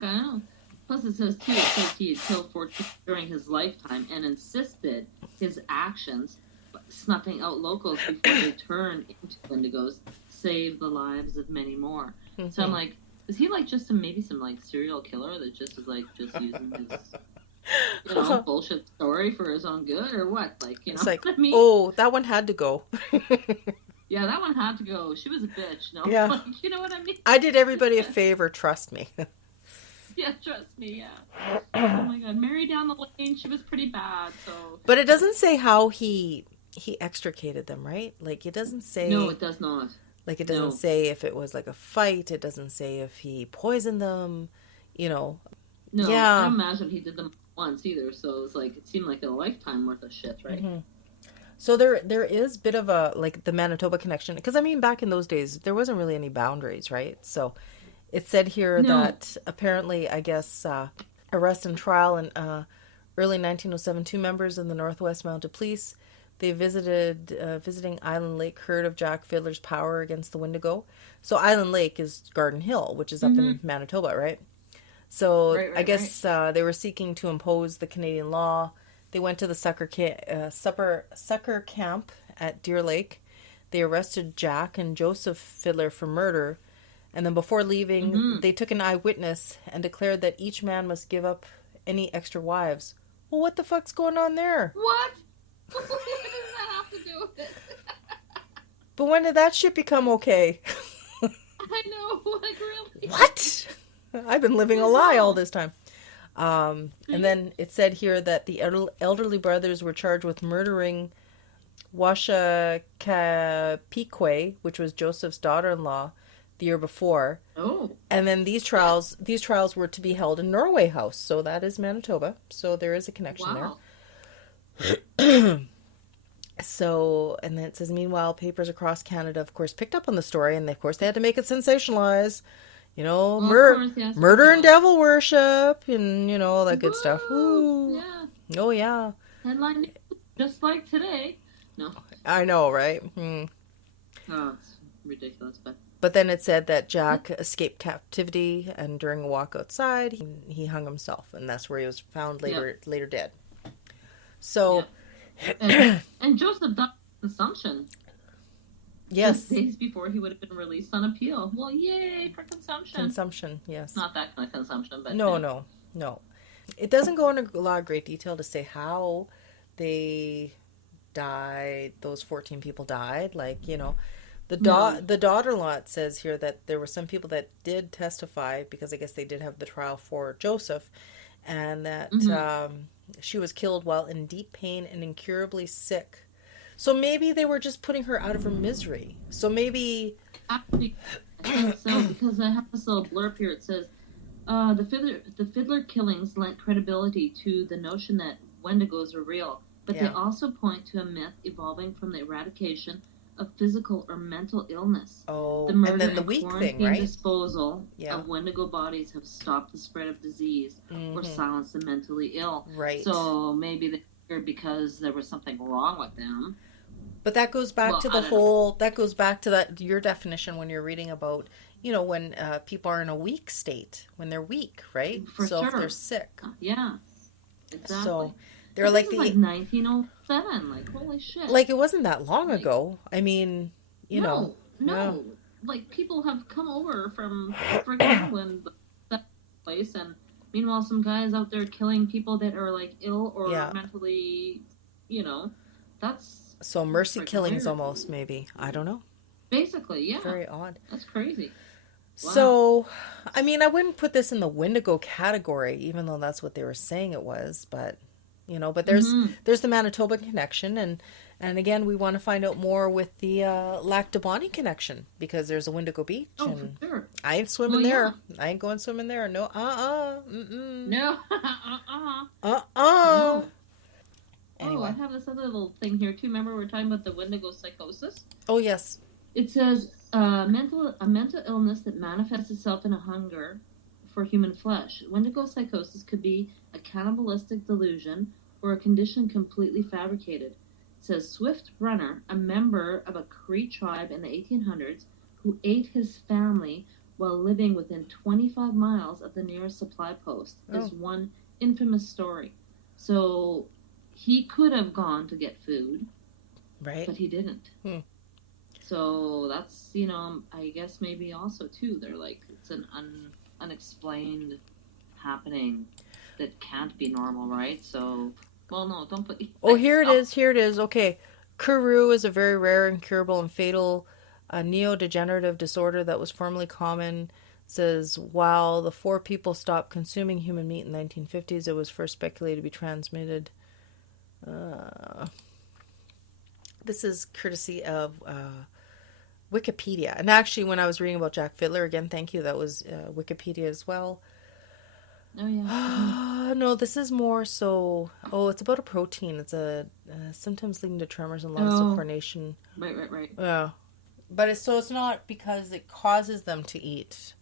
I know. Plus, it says he had killed 14 during his lifetime and insisted his actions, snuffing out locals before they turned into Wendigos, saved the lives of many more. Mm-hmm. So I'm like, is he like just maybe some like serial killer that just is like just using his bullshit story for his own good or what? Like, it's like, what I mean? Oh, that one had to go. Yeah, that one had to go. She was a bitch. No, yeah. Like, you know what I mean? I did everybody a favor. Trust me. Yeah, trust me, yeah. Oh my god, Mary down the lane, she was pretty bad, so... But it doesn't say how he extricated them, right? Like, it doesn't say... No, it does not. Like, it doesn't say if it was like a fight. It doesn't say if he poisoned them, No, Yeah. I don't imagine he did them once either, so it was like, it seemed like a lifetime worth of shit, right? Mm-hmm. So there is a bit of a, like, the Manitoba connection. Because, I mean, back in those days, there wasn't really any boundaries, right? So... It said here that apparently, I guess, arrest and trial in early 1907, 2 members of the Northwest Mounted Police, they visiting Island Lake, heard of Jack Fiddler's power against the Wendigo. So Island Lake is Garden Hill, which is up in Manitoba, right? So I guess they were seeking to impose the Canadian law. They went to the Sucker camp at Deer Lake. They arrested Jack and Joseph Fiddler for murder. And then before leaving, they took an eyewitness and declared that each man must give up any extra wives. Well, what the fuck's going on there? What? What does that have to do with it? But when did that shit become okay? I know, like really. What? I've been living a lie all this time. And then it said here that the elderly brothers were charged with murdering Washa Kapikwe, which was Joseph's daughter-in-law, the year before. Oh. And then these trials were to be held in Norway House. So that is Manitoba. So there is a connection there. So, and then it says, meanwhile, papers across Canada, of course, picked up on the story. And of course, they had to make it sensationalized. Murder and devil worship and, all that good stuff. Ooh. Yeah. Oh, yeah. Headline just like today. No. I know, right? Oh, it's ridiculous, But then it said that Jack escaped captivity, and during a walk outside, he hung himself, and that's where he was found later dead. So, and Joseph died of consumption. Yes, just days before he would have been released on appeal. Well, yay for consumption. Consumption, yes. Not that kind of consumption, but no. It doesn't go into a lot of great detail to say how they died. Those 14 people died, like The daughter-in-law, it says here that there were some people that did testify, because I guess they did have the trial for Joseph, and that she was killed while in deep pain and incurably sick. So maybe they were just putting her out of her misery. So maybe... Actually, I think so, because I have this little blurb here. It says, the Fiddler killings lent credibility to the notion that Wendigos are real, but they also point to a myth evolving from the eradication of physical or mental illness. Oh, the murder and then the weak thing, right? Disposal of Wendigo bodies have stopped the spread of disease or silenced the mentally ill. Right. So maybe they're because there was something wrong with them. But that goes back to the whole. That goes back to your definition when you're reading about when people are in a weak state, when they're weak, right? If they're sick. Yeah. Exactly. So. They're like like 1907. Like, holy shit. Like, it wasn't that long ago. I mean, No. Like, people have come over from freaking England, that place, and meanwhile, some guys out there killing people that are, like, ill or mentally, that's... So, mercy killings weird. Almost, maybe. I don't know. Basically, yeah. Very odd. That's crazy. Wow. So, I mean, I wouldn't put this in the Wendigo category, even though that's what they were saying it was, but... but there's the Manitoba connection, and again, we want to find out more with the Lac du Bonnet connection, because there's a Wendigo beach. Oh, for sure. I ain't swimming there. I ain't going swimming there. No, No, No. Anyway. Oh, I have this other little thing here too. Remember, we were talking about the Wendigo psychosis. Oh yes. It says a mental illness that manifests itself in a hunger for human flesh. Wendigo psychosis could be a cannibalistic delusion or a condition completely fabricated. It says Swift Runner, a member of a Cree tribe in the 1800s, who ate his family, while living within 25 miles of the nearest supply post, is one infamous story. So he could have gone to get food, right? But he didn't. So that's, I guess maybe also too, they're like, it's an unexplained happening that can't be normal, right? So, well, no, don't put... Oh, here it is. Okay. Kuru is a very rare, incurable, and fatal neurodegenerative disorder that was formerly common. It says, while the 4 people stopped consuming human meat in the 1950s, it was first speculated to be transmitted. This is courtesy of Wikipedia. And actually, when I was reading about Jack Fiddler, again, thank you, that was Wikipedia as well. Oh, yeah. No, this is more so... Oh, it's about a protein. It's a symptoms leading to tremors and loss of coordination. Right. Yeah. But it's not because it causes them to eat.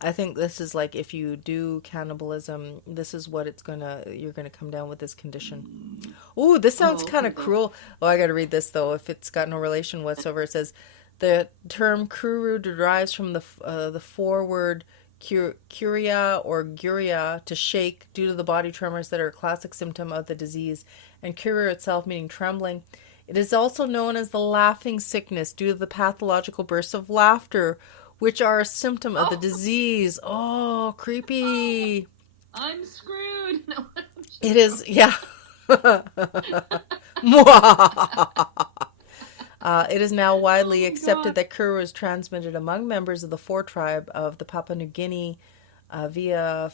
I think this is like if you do cannibalism, this is what you're gonna come down with this condition. Ooh, this sounds kind of cruel. Oh, I gotta read this though. If it's got no relation whatsoever, it says the term kuru derives from the foreword curia or guria, to shake, due to the body tremors that are a classic symptom of the disease, and kuru itself meaning trembling. It is also known as the laughing sickness due to the pathological bursts of laughter, which are a symptom of the disease. Oh, creepy. I'm screwed. No, it is, yeah. It is now widely accepted that Kuru is transmitted among members of the 4 tribe of the Papua New Guinea via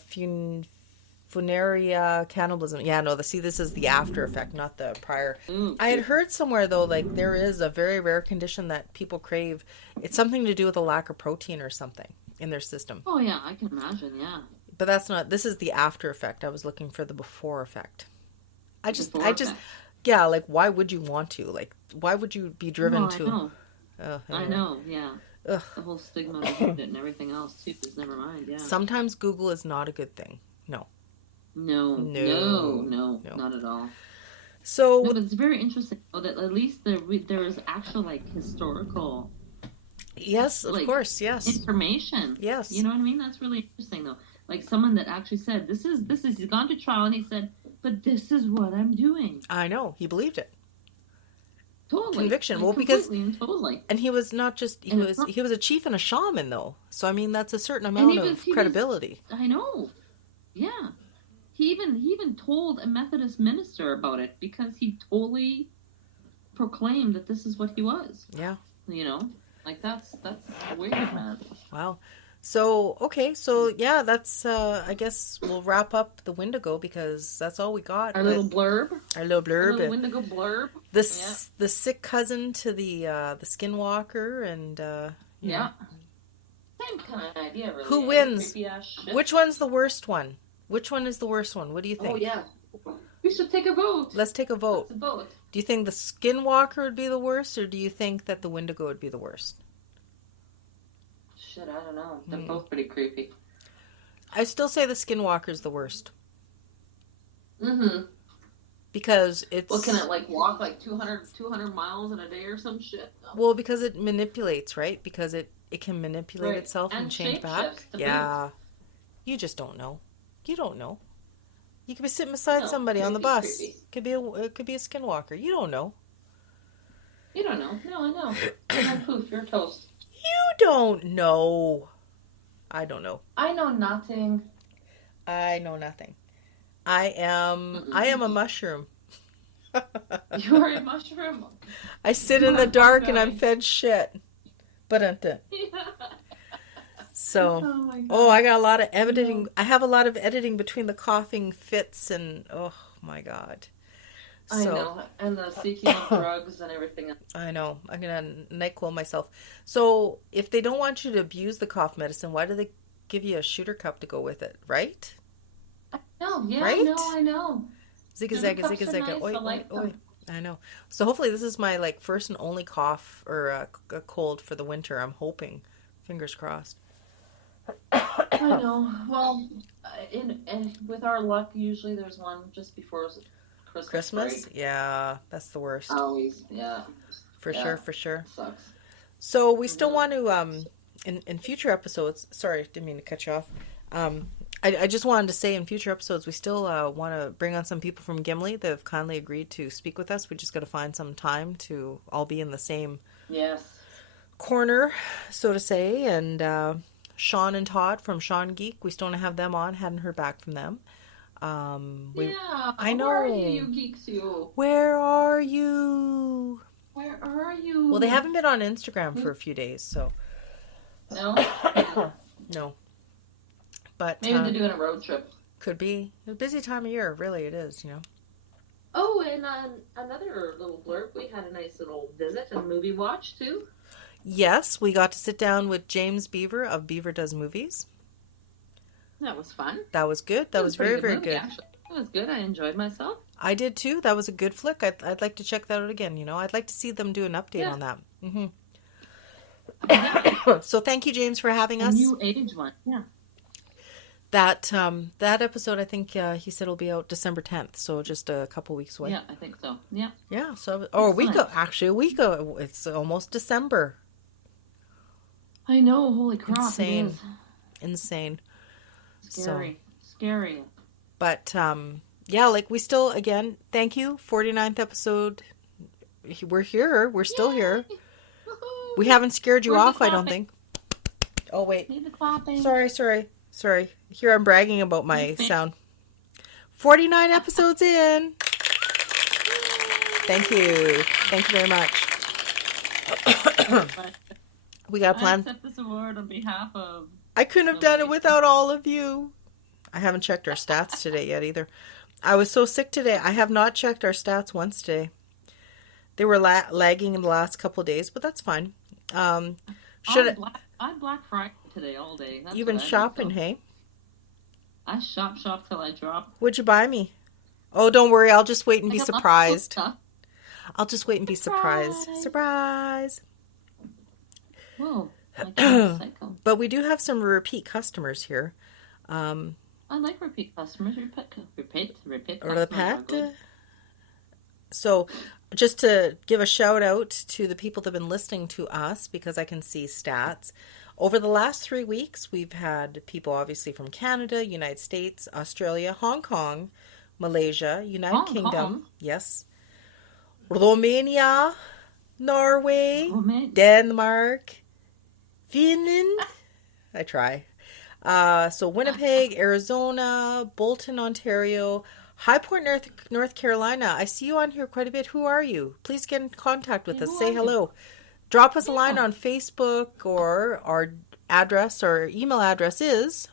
funaria cannibalism. Yeah, no, this is the after effect, not the prior. I had heard somewhere, though, like there is a very rare condition that people crave. It's something to do with a lack of protein or something in their system. Oh, yeah, I can imagine, yeah. But that's not, this is the after effect. I was looking for the before effect. Yeah, like, why would you want to? Like, why would you be driven to... Know. Anyway. I know, yeah. Ugh. The whole stigma behind it and everything else, too, is never mind, yeah. Sometimes Google is not a good thing. No, not at all. So... No, but it's very interesting, that at least there is actual, like, historical... Yes, of course, yes. Information. Yes. You know what I mean? That's really interesting, though. Like, someone that actually said, this is, he's gone to trial, and he said... But this is what I'm doing. I know. He believed it. Totally. Conviction. Well, because totally. And he was not just he was a chief and a shaman though. So I mean that's a certain amount of credibility. I know. Yeah. He even told a Methodist minister about it because he totally proclaimed that this is what he was. Yeah. Like that's weird, man. Wow. So, okay, so yeah, that's, I guess we'll wrap up the Wendigo because that's all we got. Our little blurb. Our little Wendigo blurb. The sick cousin to the Skinwalker and, yeah. Same kind of idea, really. Who wins? Which one's the worst one? Which one is the worst one? What do you think? Oh, yeah. We should take a vote. Let's take a vote. Let's vote. Do you think the Skinwalker would be the worst or do you think that the Wendigo would be the worst? Shit, I don't know. They're both pretty creepy. I still say the Skinwalker's the worst. Mm-hmm. Because it's... Well, can it, like, walk, like, 200 miles in a day or some shit? No. Well, because it manipulates, right? Because it can manipulate itself and change back. Yeah. You just don't know. You don't know. You could be sitting beside somebody on the bus. Creepy. It could be a Skinwalker. You don't know. You don't know. No, I know. You're no poof. You're toast. You don't know. I don't know. I know nothing. I know nothing. I am a mushroom. You are a mushroom. I sit in the dark and I'm fed shit. But so, I got a lot of editing. I have a lot of editing between the coughing fits and oh my god. I know, and the seeking of drugs and everything. I know. I'm gonna NyQuil myself. So, if they don't want you to abuse the cough medicine, why do they give you a shooter cup to go with it? Right? No, yeah, right? I know. Zigga-zagga, zigga-zagga. Nice. Oi, I like oi, oi. I know. So hopefully this is my like first and only cough or a cold for the winter. I'm hoping. Fingers crossed. I know. Well, with our luck, usually there's one just before Christmas? Break. Yeah, that's the worst. Always, yeah. For sure. Sucks. So we still want to in future episodes, sorry, didn't mean to cut you off. I just wanted to say in future episodes, we still want to bring on some people from Gimli that have kindly agreed to speak with us. We just got to find some time to all be in the same corner, so to say. And Sean and Todd from Sean Geek, we still want to have them on. Hadn't heard back from them. I know. Where are you, you geeks, you? Where are you? Where are you? Well, they haven't been on Instagram for a few days, so. No? No. But maybe they're doing a road trip. Could be. A busy time of year, really it is, you know. Oh, and another little blurb, we had a nice little visit and movie watch, too. Yes, we got to sit down with James Beaver of Beaver Does Movies. That was fun. That was good. That was very, very good. Actually. It was good. I enjoyed myself. I did too. That was a good flick. I'd like to check that out again. You know, I'd like to see them do an update on that. Mm-hmm. So thank you, James, for having us. A new age one. Yeah. That episode, I think he said will be out December 10th. So just a couple weeks away. Yeah, I think so. Yeah. Yeah. So a week ago. It's almost December. I know. Holy crap! Insane. It is. Insane. Scary. Scary. But, yeah, like we still, again, thank you. 49th episode. We're here. We're still here. Woo-hoo. We haven't scared you off, I don't think. Oh, wait. Need the clapping. Sorry. Here I'm bragging about my sound. 49 episodes in. Thank you. Thank you very much. We got a plan. I accept this award on behalf of... I couldn't have done it without all of you. I haven't checked our stats today yet either. I was so sick today. I have not checked our stats once today. They were lagging in the last couple of days, but that's fine. I'm Black Friday today all day. That's you've been shopping, hey? I shop till I drop. What'd you buy me? Oh, don't worry. I'll just wait and be surprised. I'll just wait and be surprised. Surprise! Whoa. But we do have some repeat customers here. I like repeat customers. Repeat customers are good. So, just to give a shout out to the people that have been listening to us, because I can see stats. Over the last 3 weeks, we've had people obviously from Canada, United States, Australia, Hong Kong, Malaysia, United Kingdom, yes, Romania, Norway, Denmark, Finland. I try. So Winnipeg, Arizona, Bolton, Ontario, Highport, North Carolina. I see you on here quite a bit. Who are you? Please get in contact with us. Say hello. Drop us a line on Facebook, or our address or email address is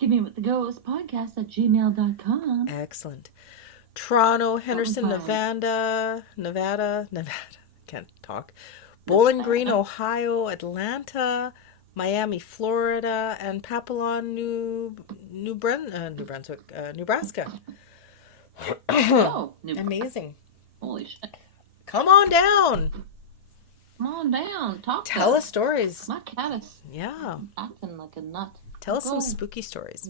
Givinguptheghostpodcast@gmail.com. Excellent. Toronto, Henderson, Nevada. Can't talk. Bowling Green, Ohio, Atlanta, Miami, Florida, and Papillon, Nebraska. Amazing. Holy shit. Come on down. Come on down. Tell us stories. My cat is acting like a nut. Tell us some spooky stories.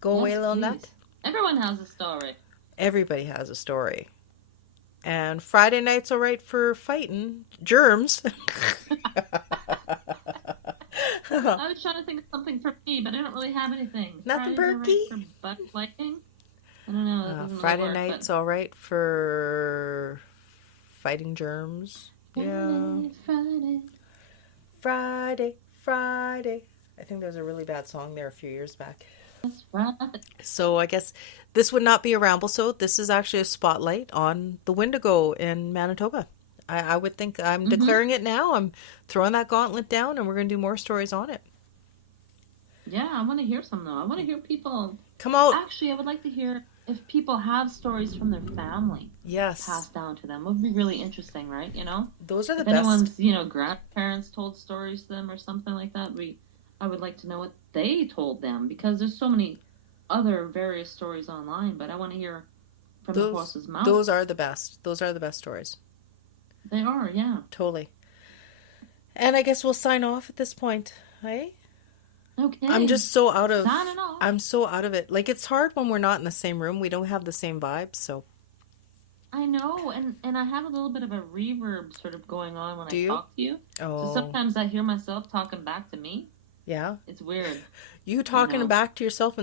Go away, little nut. Everyone has a story. Everybody has a story. And Friday night's all right for fighting germs. I was trying to think of something for me, but I don't really have anything. Nothing perky? Right for butt lightning? I don't know. Friday night's all right for fighting germs. Yeah. Friday. I think there was a really bad song there a few years back. That's right. So I guess this would not be a ramble. So this is actually a spotlight on the Wendigo in Manitoba. I would think I'm declaring it now. I'm throwing that gauntlet down, and we're going to do more stories on it. Yeah, I want to hear some, though. I want to hear people... Come out. Actually, I would like to hear if people have stories from their family. Yes. Passed down to them. It would be really interesting, right? You know? Those are the if best. Anyone's, grandparents told stories to them or something like that, I would like to know what they told them, because there's so many other various stories online, but I want to hear from the horse's mouth. Those are the best. Those are the best stories. They are, yeah. Totally. And I guess we'll sign off at this point, hey? Okay. I'm just so out of... Signing off. I'm so out of it. Like, it's hard when we're not in the same room. We don't have the same vibes, so... I know, and I have a little bit of a reverb sort of going on when Do I you? talk to you. So Oh, sometimes I hear myself talking back to me. yeah. It's weird. You I talking know. back to yourself